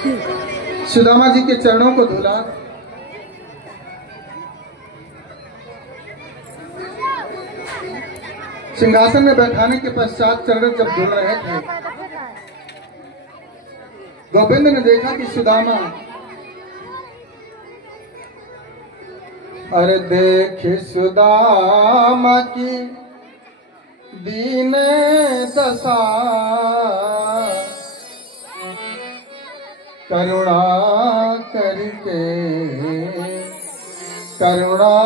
सुदामा जी के चरणों को धुला। सिंहासन में बैठाने के पश्चात चरण जब धुल रहे थे, गोविंद ने देखा कि सुदामा, अरे देखे सुदामा की दीन दशा, करुणा करके करुणा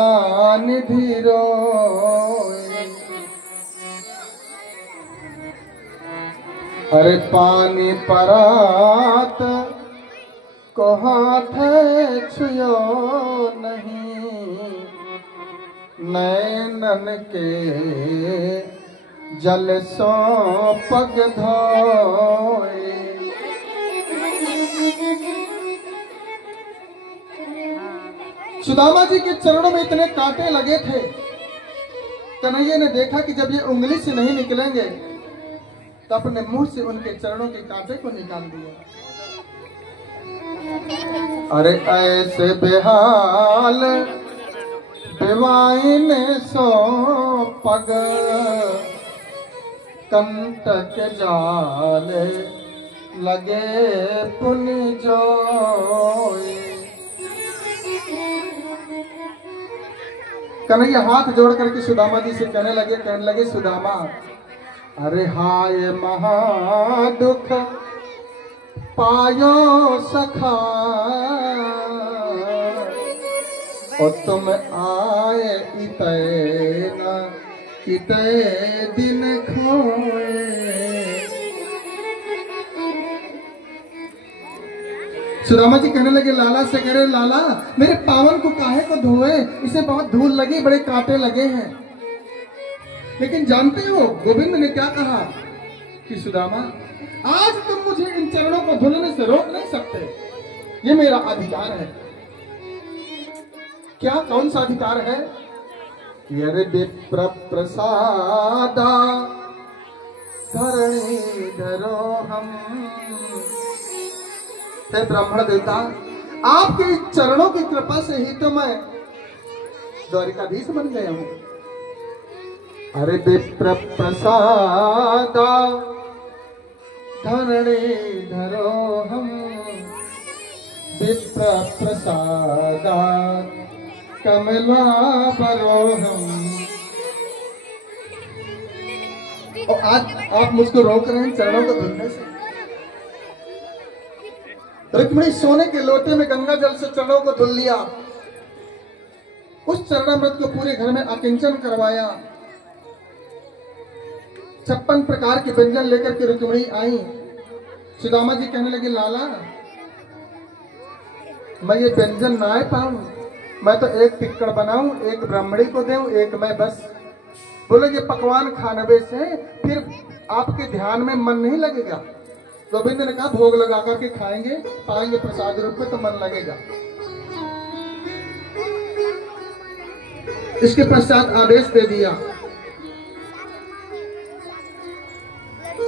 निधि रोए। अरे पानी परात को हाथ छुयो नहीं, नैनन के जल सो पग धोए। सुदामा जी के चरणों में इतने कांटे लगे थे। कन्हैया ने देखा कि जब ये उंगली से नहीं निकलेंगे तो अपने मुंह से उनके चरणों के कांटे को निकाल दिया। अरे ऐसे बेहाल बेवाइन सो पग, कंटक जाल लगे पुन जोए। कन्हैया हाथ जोड़ करके सुदामा जी से कहने लगे सुदामा, अरे हाय महा दुख पायो सखा, और तुम आए इतना इतने दिन खोए। सुदामा जी कहने लगे लाला से, कह रहे लाला मेरे पावन को काहे को धोए, इसे बहुत धूल लगी, बड़े कांटे लगे हैं। लेकिन जानते हो गोविंद ने क्या कहा कि सुदामा, आज तुम मुझे इन चरणों को धुलने से रोक नहीं सकते, ये मेरा अधिकार है। क्या, कौन सा अधिकार है? अरे विप्र प्रसादा धरणी धरो हम, हे ब्राह्मण देवता, आपके चरणों की कृपा से ही तो मैं द्वारिकाधीश बन गया हूं। अरे विप्र प्रसादा धरणी धरो हम, विप्र प्रसादा कमला बरो हम। और आज आप मुझको रोक रहे हैं चरणों को धुलने से। रुक्मिणी सोने के लोटे में गंगा जल से चरणों को धुल लिया, उस चरणामृत को पूरे घर में आकिंचन करवाया। 56 प्रकार के व्यंजन लेकर के रुक्मिणी आई। सुदामा जी कहने लगे लाला मैं ये व्यंजन ना पाऊं, मैं तो एक टिक्कड़ बनाऊं, एक ब्राह्मणी को दूं, एक मैं बस। बोले ये पकवान खाने से फिर आपके ध्यान में मन नहीं लगेगा। गोविंद ने कहा भोग लगा करके खाएंगे, पाएंगे प्रसाद रूप में तो मन लगेगा। इसके पश्चात आदेश दे दिया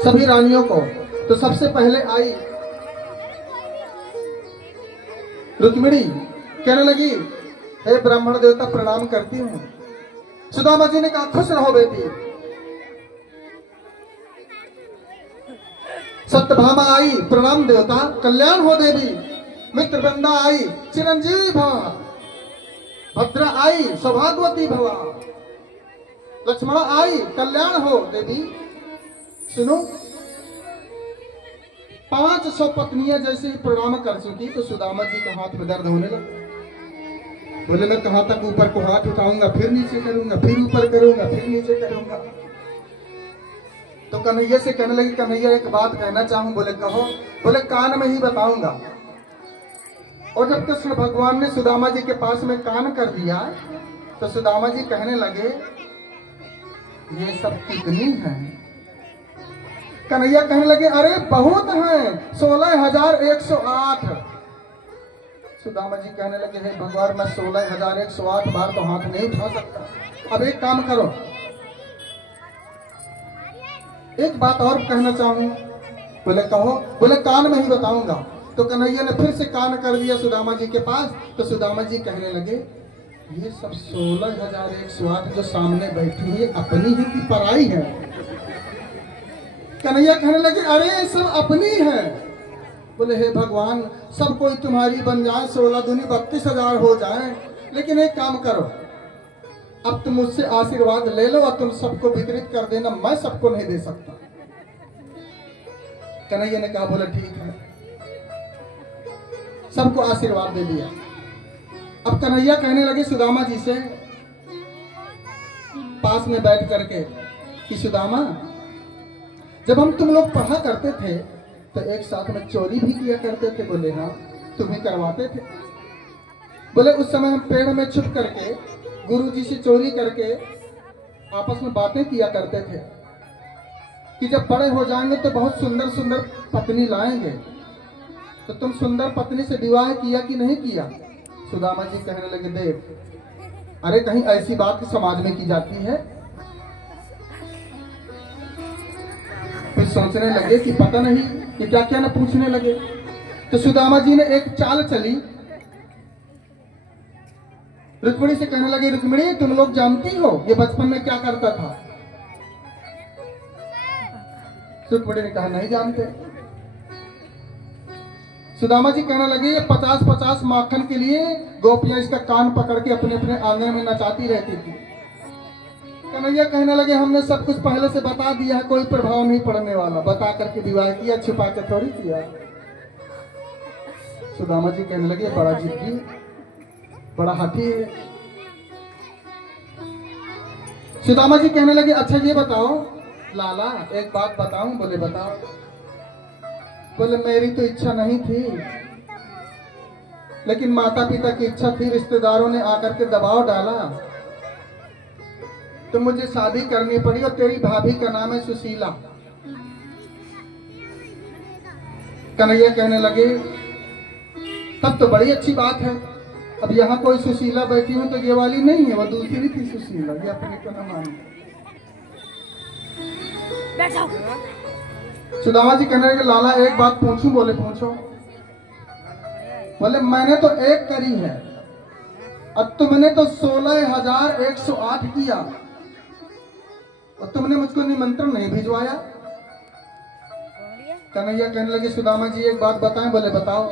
सभी रानियों को। तो सबसे पहले आई रुक्मिणी, कहने लगी हे ब्राह्मण देवता प्रणाम करती हूँ। सुदामा जी ने कहा खुश रहो बेटी। सत्यभामा आई, प्रणाम देवता, कल्याण हो देवी। मित्रवृंदा आई, चिरंजीवी भवा। भद्रा आई, सौभाग्यवती भवा। लक्ष्मण आई, कल्याण हो देवी। सुनो, 500 पत्नियां जैसे ही प्रणाम कर चुकी तो सुदामा जी का हाथ में दर्द होने लगा। बोले मैं कहां तक ऊपर को हाथ उठाऊंगा, फिर नीचे करूंगा, फिर ऊपर करूंगा, फिर नीचे करूंगा। तो कन्हैया से कहने लगी कन्हैया एक बात कहना चाहूं। बोले कहो। बोले कान में ही बताऊंगा। और जब कृष्ण भगवान ने सुदामा जी के पास में कान कर दिया तो सुदामा जी कहने लगे ये सब कितनी है? कन्हैया कहने लगे अरे बहुत हैं, 16,108। सुदामा जी कहने लगे हे भगवान मैं 16,108 बार तो हाथ नहीं उठा सकता। अब एक काम करो, एक बात और कहना चाहूं। बोले कहो। बोले कान में ही बताऊंगा। तो कन्हैया ने फिर से कान कर दिया सुदामा जी के पास। तो सुदामा जी कहने लगे, ये सब 16,108 जो सामने बैठी है अपनी है कि पराई है? कन्हैया कहने लगे, अरे सब अपनी है। बोले, हे भगवान, सब कोई तुम्हारी बन जाए, 16 दूनी 32,000 हो जाए, लेकिन एक काम करो, अब तुम मुझसे आशीर्वाद ले लो और तुम सबको वितरित कर देना, मैं सबको नहीं दे सकता। कन्हैया ने कहा, बोले ठीक है, सबको आशीर्वाद दे दिया। अब कन्हैया कहने लगे सुदामा जी से पास में बैठ करके कि सुदामा, जब हम तुम लोग पढ़ा करते थे तो एक साथ में चोरी भी किया करते थे। बोले, हाँ, तुम ही करवाते थे। बोले, उस समय हम पेड़ में छुप करके गुरु जी से चोरी करके आपस में बातें किया करते थे कि जब बड़े हो जाएंगे तो बहुत सुंदर सुंदर पत्नी लाएंगे। तो तुम सुंदर पत्नी से विवाह किया कि नहीं किया? सुदामा जी कहने लगे, देख, अरे कहीं ऐसी बात समाज में की जाती है? फिर सोचने लगे कि पता नहीं कि क्या क्या न पूछने लगे। तो सुदामा जी ने एक चाल चली, रुक्मिणी से कहने लगे, रुक्मिणी, तुम लोग जानती हो ये बचपन में क्या करता था? रुक्मिणी ने कहा, नहीं जानते। सुदामा जी कहने लगे, ये 50-50 माखन के लिए गोपियां इसका कान पकड़ के अपने अपने आंगन में नचाती रहती थी। कन्हैया कहने लगे, हमने सब कुछ पहले से बता दिया है, कोई प्रभाव नहीं पड़ने वाला। बता करके विवाह किया, छुपा के थोड़ी किया। सुदामा जी कहने लगे, बड़ा जिद्दी, बड़ा हाथी है। सुदामा जी कहने लगे, अच्छा ये बताओ लाला, एक बात बताऊं? बोले, बताओ। बोले, मेरी तो इच्छा नहीं थी, लेकिन माता पिता की इच्छा थी, रिश्तेदारों ने आकर के दबाव डाला तो मुझे शादी करनी पड़ी, और तेरी भाभी का नाम है सुशीला। कन्हैया कहने लगे, तब तो बड़ी अच्छी बात है। अब यहाँ कोई सुशीला बैठी हो तो ये वाली नहीं है, वो दूसरी थी सुशीला, ये अपने को न माने। सुदामा जी कहने लगे, लाला एक बात पूछूं? बोले, पूछो। बोले, मैंने तो एक करी है और तुमने तो 16,108 किया, और तुमने मुझको निमंत्रण नहीं भिजवाया। कन्हैया कहने लगे, सुदामा जी एक बात बताएं? बोले, बताओ।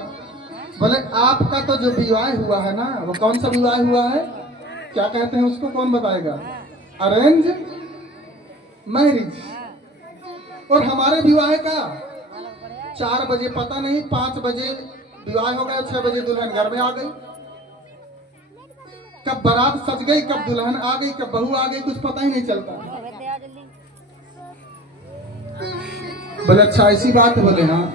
बोले, आपका तो जो विवाह हुआ है ना, वो कौन सा विवाह हुआ है? क्या कहते हैं उसको, कौन बताएगा? Arrange marriage. और हमारे विवाह का 4 बजे, पता नहीं 5 बजे विवाह हो गया, 6 बजे दुल्हन घर में आ गई। कब बारात सज गई, कब दुल्हन आ गई, कब बहू आ गई, कुछ पता ही नहीं चलता। बोले, अच्छा ऐसी बात है? बोले, हाँ।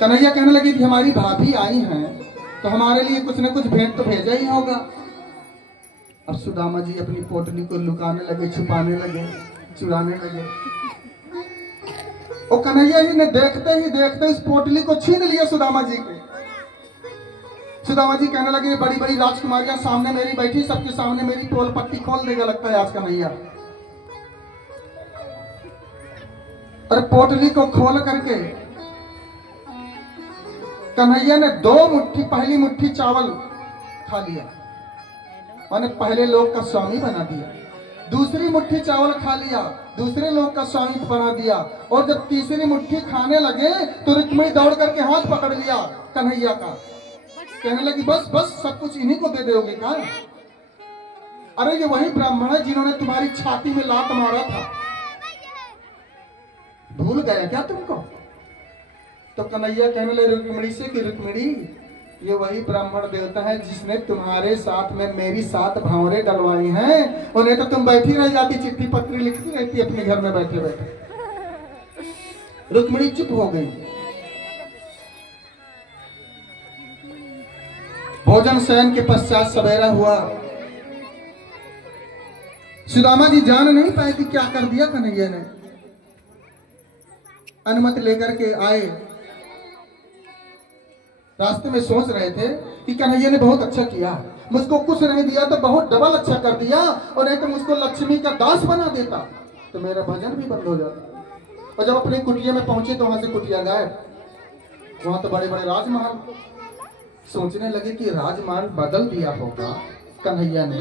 कन्हैया कहने लगी कि हमारी भाभी आई हैं तो हमारे लिए कुछ न कुछ भेंट तो भेजा ही होगा। अब सुदामा जी अपनी पोटली को लुकाने लगे, छुपाने लगे, चुराने लगे। और कन्हैया जी ने देखते ही देखते इस पोटली को छीन लिया सुदामा जी के। सुदामा जी कहने लगे, बड़ी बड़ी राजकुमारियां सामने मेरी बैठी, सबके सामने मेरी पोल पट्टी खोल देगा लगता है आज कन्हैया। और पोटली को खोल करके कन्हैया ने 2 मुट्ठी, पहली मुट्ठी चावल खा लिया, मैंने पहले लोग का स्वामी बना दिया। दूसरी मुट्ठी चावल खा लिया, दूसरे लोग का स्वामी बना दिया। और जब तीसरी मुट्ठी खाने लगे तो रुक्मिणी दौड़ करके हाथ पकड़ लिया कन्हैया का। कहने लगी, बस बस, सब कुछ इन्हीं को दे दोगे क्या? अरे ये वही ब्राह्मण है जिन्होंने तुम्हारी छाती में लात मारा था, भूल गया क्या तुमको? तो कन्हैया कहने लगे रुक्मिणी से कि रुक्मिणी, ये वही ब्राह्मण देवता है जिसने तुम्हारे साथ में मेरी 7 भावरे डलवाई हैं, और नहीं तो तुम बैठी रह जाती, चिट्ठी पत्री लिखती रहती अपने घर में बैठे बैठे। रुक्मिणी चुप हो गई। भोजन शयन के पश्चात सवेरा हुआ। सुदामा जी जान नहीं पाए कि क्या कर दिया कन्हैया ने। अनुमति लेकर के आए, रास्ते में सोच रहे थे कि कन्हैया ने बहुत अच्छा किया, मुझको कुछ नहीं दिया तो बहुत डबल अच्छा कर दिया, और नहीं तो मुझको लक्ष्मी का दास बना देता तो मेरा भजन भी बंद हो जाता। और जब अपनी कुटिया में पहुंचे तो वहां से कुटिया गायब। वहां तो बड़े बड़े राजमहल। सोचने लगे कि राजमहल बदल दिया होगा कन्हैया ने।